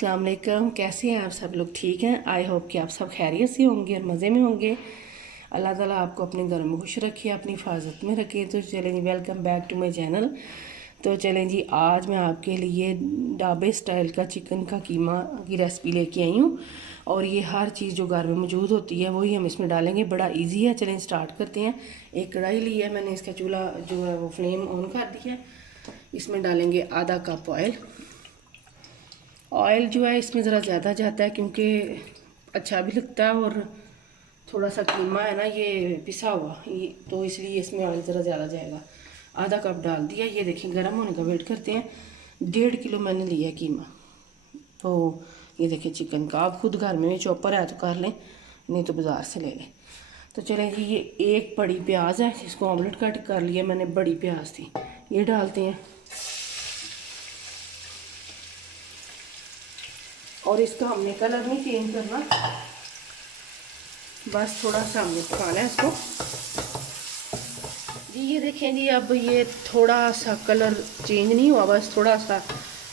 अस्सलाम वालेकुम। कैसे हैं आप सब लोग? ठीक हैं। आई होप कि आप सब खैरियत से होंगे और मज़े में होंगे। अल्लाह ताला आपको अपने घर में खुश रखे, अपनी हिफाजत में रखे। तो चलें जी, welcome back to my channel. तो चलें जी, आज मैं आपके लिए ढाबे स्टाइल का चिकन का कीमा की रेसिपी लेके आई हूँ। और ये हर चीज़ जो घर में मौजूद होती है वही हम इसमें डालेंगे। बड़ा ईजी है। चलें स्टार्ट करते हैं। एक कढ़ाई ली है मैंने, इसका चूल्हा जो है वो फ्लेम ऑन कर दिया है। इसमें डालेंगे आधा कप ऑयल। ऑयल जो है इसमें ज़रा ज़्यादा जाता है क्योंकि अच्छा भी लगता है और थोड़ा सा कीमा है ना ये पिसा हुआ, ये तो इसलिए इसमें ऑयल ज़रा ज़्यादा जाएगा। आधा कप डाल दिया। ये देखिए गर्म होने का वेट करते हैं। 1.5 किलो मैंने लिया है कीमा। तो ये देखिए चिकन का, आप खुद घर में चॉपर है तो कर लें, नहीं तो बाज़ार से ले लें। तो चलें जी, ये एक बड़ी प्याज है, इसको ऑमलेट कट कर लिया मैंने, बड़ी प्याज थी, ये डालते हैं। और इसका हमने कलर नहीं चेंज करना, बस थोड़ा सा हमने पकाना है इसको। जी ये देखें जी, अब ये थोड़ा सा कलर चेंज नहीं हुआ, बस थोड़ा सा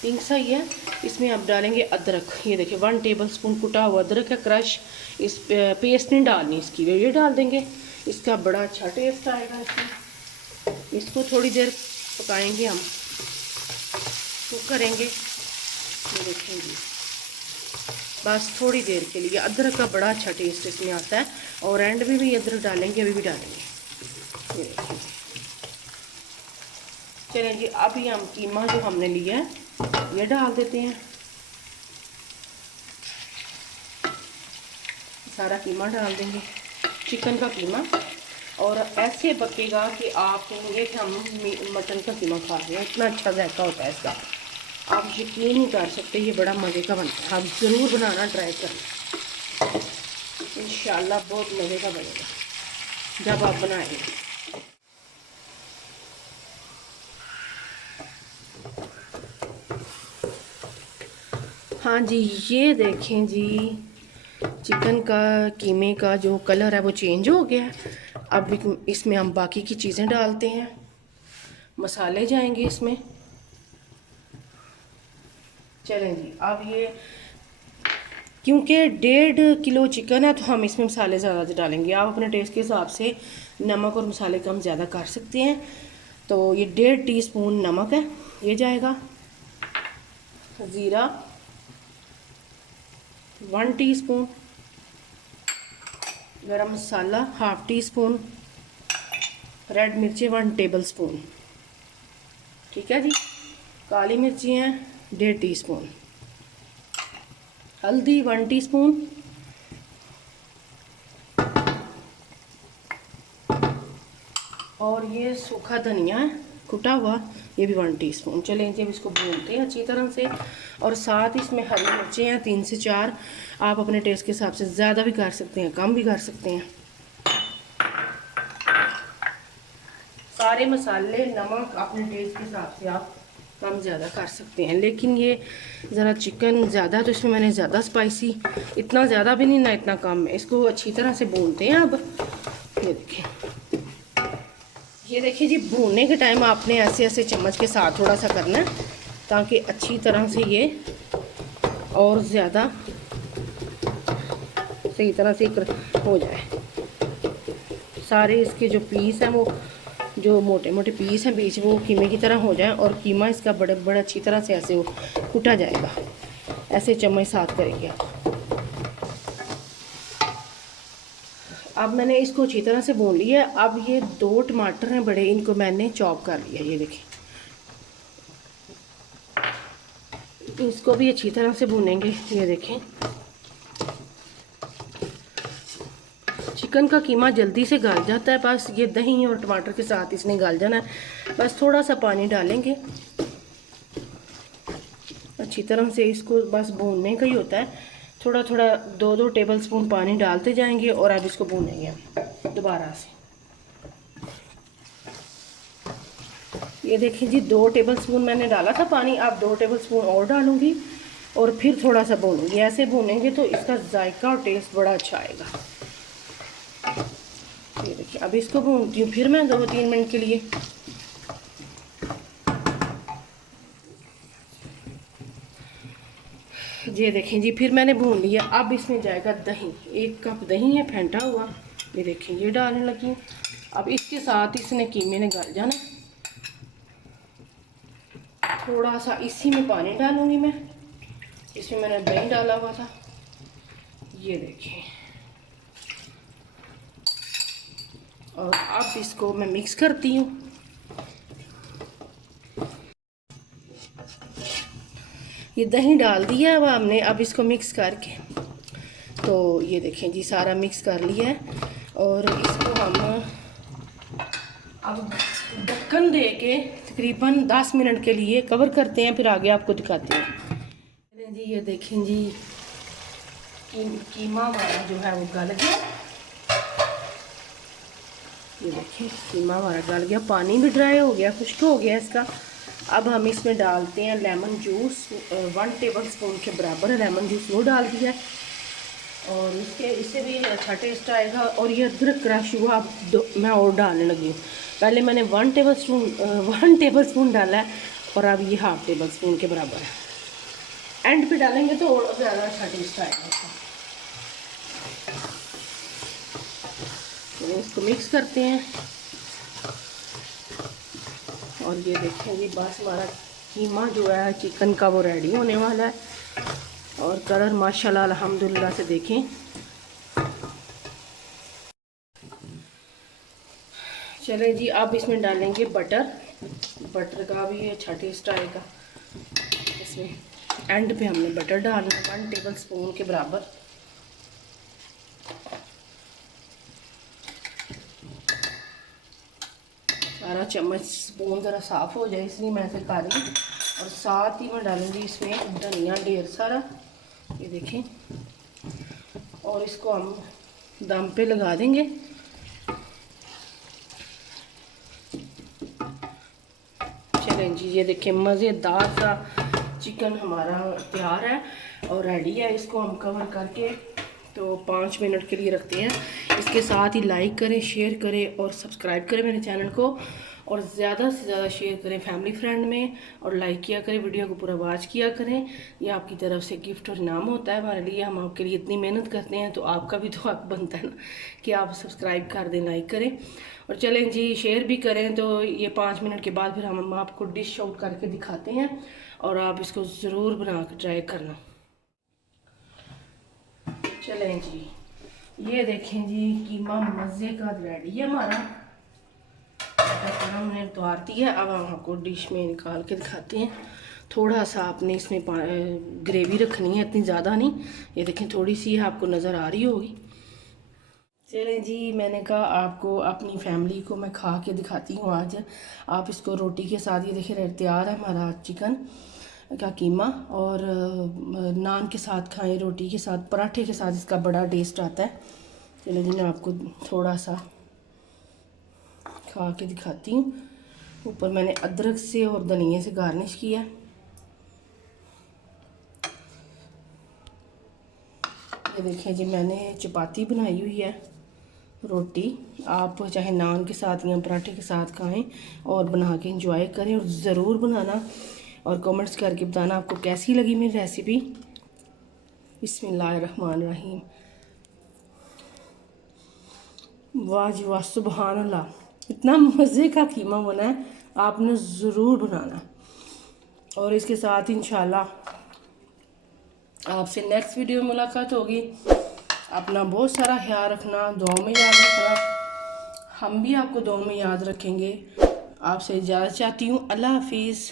पिंक सा ही है। इसमें अब डालेंगे अदरक। ये देखिए 1 टेबल स्पून कुटा हुआ अदरक है, क्रश। इस पेस्ट नहीं डालनी इसकी, ये डाल देंगे, इसका बड़ा अच्छा टेस्ट आएगा इसमें। इसको थोड़ी देर पकाएंगे हम, कुक करेंगे। ये देखें जी, बस थोड़ी देर के लिए। अदरक का बड़ा अच्छा टेस्ट इसमें आता है। और एंड में भी अदरक डालेंगे, अभी भी डालेंगे। ये देखिए, चलें जी, अभी हम कीमा जो हमने लिया है ये डाल देते हैं। सारा कीमा डाल देंगे, चिकन का कीमा। और ऐसे पकेगा कि आप कहेंगे कि हम मटन का कीमा खा रहे हैं, इतना अच्छा जायका होता है इसका। आप यकीन नहीं कर सकते, ये बड़ा मज़े का बनता है। आप ज़रूर बनाना ट्राई करें, इंशाल्लाह बहुत मज़े का बनेगा जब आप बनाएंगे। हाँ जी, ये देखें जी, चिकन का कीमे का जो कलर है वो चेंज हो गया है। अब इसमें हम बाकी की चीज़ें डालते हैं, मसाले जाएंगे इसमें। चलें जी, अब ये क्योंकि 1.5 किलो चिकन है तो हम इसमें मसाले ज़्यादा डालेंगे। आप अपने टेस्ट के हिसाब से नमक और मसाले कम ज़्यादा कर सकते हैं। तो ये 1.5 टीस्पून नमक है, ये जाएगा। ज़ीरा 1 टीस्पून, गरम मसाला 1/2 टीस्पून, रेड मिर्ची 1 टेबल स्पून, ठीक है जी। काली मिर्ची हैं 1.5 टीस्पून, हल्दी 1 टीस्पून, और ये सूखा धनिया है कुटा हुआ, ये भी 1 टीस्पून। चलें जी, अब इसको भूनते हैं अच्छी तरह से। और साथ इसमें हरी मिर्चें हैं 3 से 4। आप अपने टेस्ट के हिसाब से ज़्यादा भी कर सकते हैं, कम भी कर सकते हैं। सारे मसाले नमक अपने टेस्ट के हिसाब से आप कम ज़्यादा कर सकते हैं। लेकिन ये ज़रा चिकन ज़्यादा, तो इसमें मैंने ज़्यादा स्पाइसी, इतना ज़्यादा भी नहीं ना इतना कम है। इसको अच्छी तरह से भूनते हैं। अब ये देखिए जी, भूनने के टाइम आपने ऐसे ऐसे चम्मच के साथ थोड़ा सा करना है ताकि अच्छी तरह से ये और ज़्यादा सही तरह से हो जाए। सारे इसके जो पीस हैं, वो जो मोटे मोटे पीस हैं बीच, वो कीमे की तरह हो जाए और कीमा इसका बड़े बड़े अच्छी तरह से ऐसे वो कुटा जाएगा। ऐसे चम्मच साथ करेंगे आप। अब मैंने इसको अच्छी तरह से भून लिया। अब ये 2 टमाटर हैं बड़े, इनको मैंने चॉप कर लिया। ये देखिए, इसको भी अच्छी तरह से भूनेंगे। ये देखें, चिकन का कीमा जल्दी से गल जाता है, बस ये दही और टमाटर के साथ इसने गल जाना है। बस थोड़ा सा पानी डालेंगे, अच्छी तरह से इसको बस भूनने का ही होता है। थोड़ा थोड़ा 2-2 टेबल स्पून पानी डालते जाएंगे और अब इसको भूनेंगे दोबारा से। ये देखिए जी, 2 टेबल स्पून मैंने डाला था पानी, अब 2 टेबल स्पून और डालूंगी और फिर थोड़ा सा भूनूंगी। ऐसे भूनेंगे तो इसका जायका और टेस्ट बड़ा अच्छा आएगा। ये देखिए, अब इसको भूनती हूँ फिर मैं 2-3 मिनट के लिए। ये देखें जी, फिर मैंने भून लिया। अब इसमें जाएगा दही, 1 कप दही है फेंटा हुआ, ये देखें ये डालने लगी। अब इसके साथ इसने कीमे ने गल जाना। थोड़ा सा इसी में पानी डालूंगी मैं, इसमें मैंने दही डाला हुआ था, ये देखें। और अब इसको मैं मिक्स करती हूँ। ये दही डाल दिया अब हमने, अब इसको मिक्स करके, तो ये देखें जी सारा मिक्स कर लिया है। और इसको हम अब ढक्कन दे के तकरीबन 10 मिनट के लिए कवर करते हैं, फिर आगे आपको दिखाते हैं जी। ये देखें जी कीमा हमारा जो है वो गल गया, ये देखें कीमा हमारा गल गया, पानी भी ड्राई हो गया, खुश्क हो गया इसका। अब हम इसमें डालते हैं लेमन जूस, 1 टेबल स्पून के बराबर लेमन जूस वो डाल दिया, और इससे भी अच्छा टेस्ट आएगा। और ये अदरक क्रश हुआ अब मैं और डालने लगी हूँ। पहले मैंने 1 टेबल स्पून डाला है, और अब ये 1/2 टेबल स्पून के बराबर है। एंड पे डालेंगे तो और ज़्यादा अच्छा टेस्ट आएगा। तो इसको मिक्स करते हैं, और ये देखें जी बस हमारा कीमा जो है चिकन का वो रेडी होने वाला है। और कलर माशाल्लाह अल्हम्दुलिल्लाह से देखें। चलें जी, अब इसमें डालेंगे बटर, बटर का भी अच्छा टेस्ट आएगा इसमें। एंड पे हमने बटर डालना 1 टेबल स्पून के बराबर। सारा चम्मच स्पून ज़रा साफ़ हो जाए इसलिए मैं ऐसे कर रही हूँ। और साथ ही मैं डालूंगी इसमें धनिया ढेर सारा, ये देखें। और इसको हम दम पे लगा देंगे। चलें जी, ये देखें मज़ेदार सा चिकन हमारा तैयार है और रेडी है। इसको हम कवर करके तो 5 मिनट के लिए रखते हैं। इसके साथ ही लाइक करें, शेयर करें और सब्सक्राइब करें मेरे चैनल को, और ज़्यादा से ज़्यादा शेयर करें फैमिली फ्रेंड में, और लाइक किया करें, वीडियो को पूरा वॉच किया करें। ये आपकी तरफ से गिफ्ट और इनाम होता है हमारे लिए। हम आपके लिए इतनी मेहनत करते हैं, तो आपका भी तो हक बनता है ना कि आप सब्सक्राइब कर दें, लाइक करें। और चलें जी, शेयर भी करें। तो ये 5 मिनट के बाद फिर हम आपको डिश आउट करके दिखाते हैं, और आप इसको ज़रूर बना कर ट्राई करना। चलें जी, ये देखें जी कीमा मज़े का रेडी है हमारा, हमने उतार दिया। अब हम आपको डिश में निकाल के दिखाते हैं। थोड़ा सा आपने इसमें ग्रेवी रखनी है, इतनी ज़्यादा नहीं। ये देखें थोड़ी सी है, आपको नज़र आ रही होगी। चलें जी, मैंने कहा आपको अपनी फैमिली को मैं खा के दिखाती हूँ आज। आप इसको रोटी के साथ, ये देखिए तैयार है हमारा चिकन का कीमा, और नान के साथ खाएं, रोटी के साथ, पराठे के साथ इसका बड़ा टेस्ट आता है। चलिए जी, मैं आपको थोड़ा सा खा के दिखाती हूँ। ऊपर मैंने अदरक से और धनिया से गार्निश किया। ये देखिए जी, मैंने चपाती बनाई हुई है, रोटी। आप चाहे नान के साथ या पराठे के साथ खाएं और बना के एंजॉय करें, और ज़रूर बनाना और कमेंट्स करके बताना आपको कैसी लगी मेरी रेसिपी। बिस्मिल्लाहिर्रहमानिर्रहीम। वाह जी वाह, सुभान अल्लाह, इतना मज़े का कीमा बना है, आपने ज़रूर बनाना। और इसके साथ इंशाल्लाह आपसे नेक्स्ट वीडियो में मुलाकात होगी। अपना बहुत सारा ख्याल रखना, दुआ में याद रखना। हम भी आपको दुआ में याद रखेंगे। आपसे इजाज़त चाहती हूँ। अल्लाह हाफिज़।